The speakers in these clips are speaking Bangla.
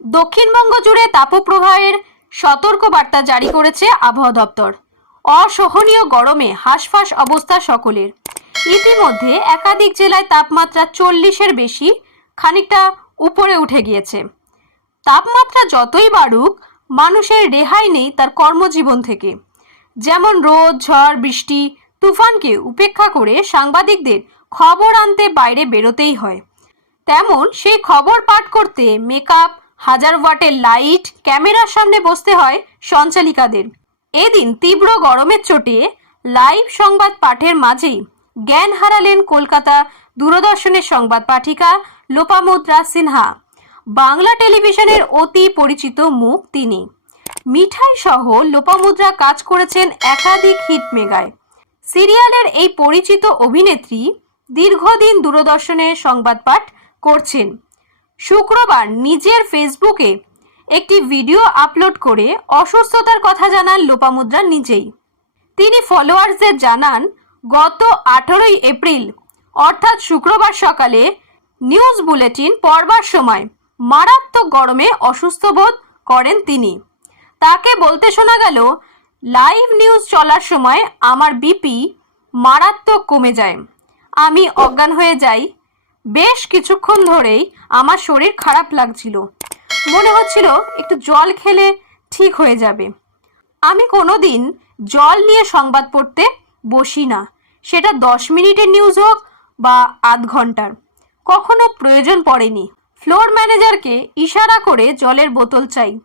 দক্ষিণবঙ্গ জুড়ে তাপপ্রবাহের সতর্ক বার্তা জারি করেছে আবহাওয়া দপ্তর। অসহনীয় গরমে হাঁসফাঁস অবস্থা সকলের। ইতিমধ্যে একাধিক জেলায় তাপমাত্রা চল্লিশের বেশি, খানিকটা উপরে উঠে গিয়েছে। তাপমাত্রা যতই বাড়ুক, মানুষের রেহাই নেই তার কর্মজীবন থেকে। যেমন রোদ, ঝড়, বৃষ্টি, তুফানকে উপেক্ষা করে সাংবাদিকদের খবর আনতে বাইরে বেরোতেই হয়। তেমন সেই খবর পাঠ করতে মেকআপ হাজার ওয়াটের লাইট ক্যামেরার সামনে বসতে হয় সঞ্চালিকাদের। এদিন তীব্র গরমের চোটে লাইভ সংবাদ পাঠের মাঝেই জ্ঞান হারালেন কলকাতা দূরদর্শনের সংবাদ পাঠিকা লোপামুদ্রা সিনহা। বাংলা টেলিভিশনের অতি পরিচিত মুখ তিনি। মিঠাই সহ লোপামুদ্রা কাজ করেছেন একাধিক হিট মেগায়। সিরিয়ালের এই পরিচিত অভিনেত্রী দীর্ঘদিন দূরদর্শনে সংবাদ পাঠ করছেন। শুক্রবার নিজের ফেসবুকে একটি ভিডিও আপলোড করে অসুস্থতার কথা জানান লোপামুদ্রা নিজেই। তিনি ফলোয়ার্সদের জানান, গত আঠারোই এপ্রিল, অর্থাৎ শুক্রবার সকালে নিউজ বুলেটিন পড়বার সময় মারাত্মক গরমে অসুস্থ বোধ করেন তিনি। তাকে বলতে শোনা গেল, লাইভ নিউজ চলার সময় আমার বিপি মারাত্মক কমে যায়। আমি অজ্ঞান হয়ে যাই বেশ কিছুক্ষণ ধরেই আমার শরীর খারাপ লাগছিল। মনে হচ্ছিল একটু জল খেলে ঠিক হয়ে যাবে। আমি কোনোদিন জল নিয়ে সংবাদ পড়তে বসি না। সেটা দশ মিনিটের নিউজ হোক বা আধ ঘণ্টার। কখনো প্রয়োজন পড়েনি। ফ্লোর ম্যানেজারকে ইশারা করে জলের বোতল চাই।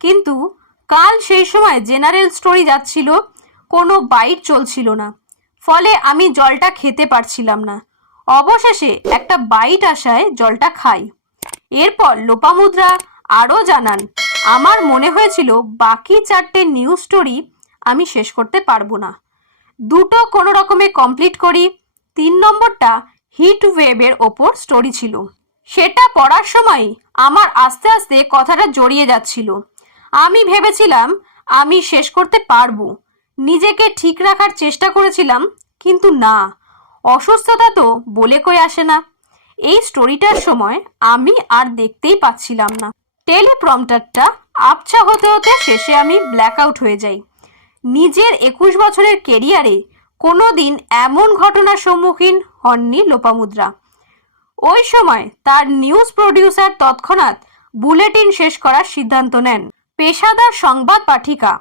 কিন্তু কাল সেই সময় জেনারেল স্টোরি যাচ্ছিল, কোনো বাইট চলছিল না। ফলে আমি জলটা খেতে পারছিলাম না। অবশেষে একটা বাইট আসায় জলটা খাই। এরপর লোপামুদ্রা আরও জানান, আমার মনে হয়েছিল বাকি চারটে নিউজ স্টোরি আমি শেষ করতে পারব না। দুটো কোনো রকমে কমপ্লিট করি, তিন নম্বরটা হিট ওয়েবের ওপর স্টোরি ছিল। সেটা পড়ার সময় আমার আস্তে আস্তে কথাটা জড়িয়ে যাচ্ছিল। আমি ভেবেছিলাম আমি শেষ করতে পারব। নিজেকে ঠিক রাখার চেষ্টা করেছিলাম, কিন্তু না। অসুস্থতা তো বলে কই আসে না। এই স্টোরিটার সময় আমি আর দেখতেই পাচ্ছিলাম না। টেলিপ্রম্পটারটা আবছা হতে হতে শেষে আমি ব্ল্যাক আউট হয়ে যাই। নিজের একুশ বছরের কেরিয়ারে কোনো দিন এমন ঘটনার সম্মুখীন হননি লোপামুদ্রা। ওই সময় তার নিউজ প্রডিউসার তৎক্ষণাৎ বুলেটিন শেষ করার সিদ্ধান্ত নেন। পেশাদার সংবাদ পাঠিকা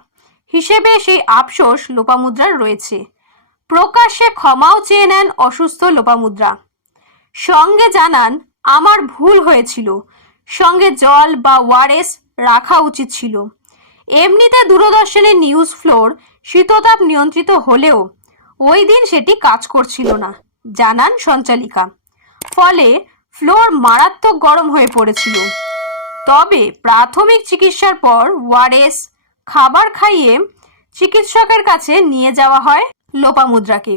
হিসেবে সেই আফসোস লোপামুদ্রার রয়েছে। প্রকাশ্যে ক্ষমাও চেয়ে নেন অসুস্থ লোপামুদ্রা। সঙ্গে জানান, আমার ভুল হয়েছিল। সঙ্গে জল বা ওয়ারেস রাখা উচিত ছিল। এমনিতে দূরদর্শনের নিউজ ফ্লোর শীততাপ নিয়ন্ত্রিত হলেও ওই দিন সেটি কাজ করছিল না, জানান সঞ্চালিকা। ফলে ফ্লোর মারাত্মক গরম হয়ে পড়েছিল। তবে প্রাথমিক চিকিৎসার পর ওয়ারেস খাবার খাইয়ে চিকিৎসকের কাছে নিয়ে যাওয়া হয়। লোপামুদ্রাকে।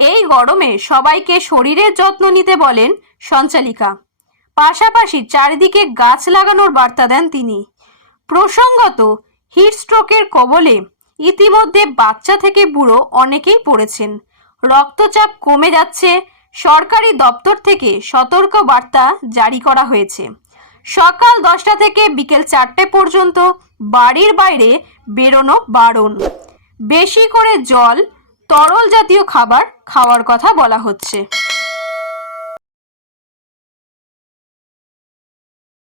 এই গরমে সবাইকে শরীরের যত্ন নিতে বলেন সঞ্চালিকা। পাশাপাশি চারিদিকে গাছ লাগানোর বার্তা দেন তিনি। প্রসঙ্গত হিটস্ট্রোকের কবলে ইতিমধ্যে বাচ্চা থেকে বুড়ো অনেকেই পড়েছেন। রক্তচাপ কমে যাচ্ছে, সরকারি দপ্তর থেকে সতর্ক বার্তা জারি করা হয়েছে। সকাল দশটা থেকে বিকেল চারটে পর্যন্ত বাড়ির বাইরে বেরোনো বারণ। বেশি করে জল তরল জাতীয় খাবার খাওয়ার কথা বলা হচ্ছে।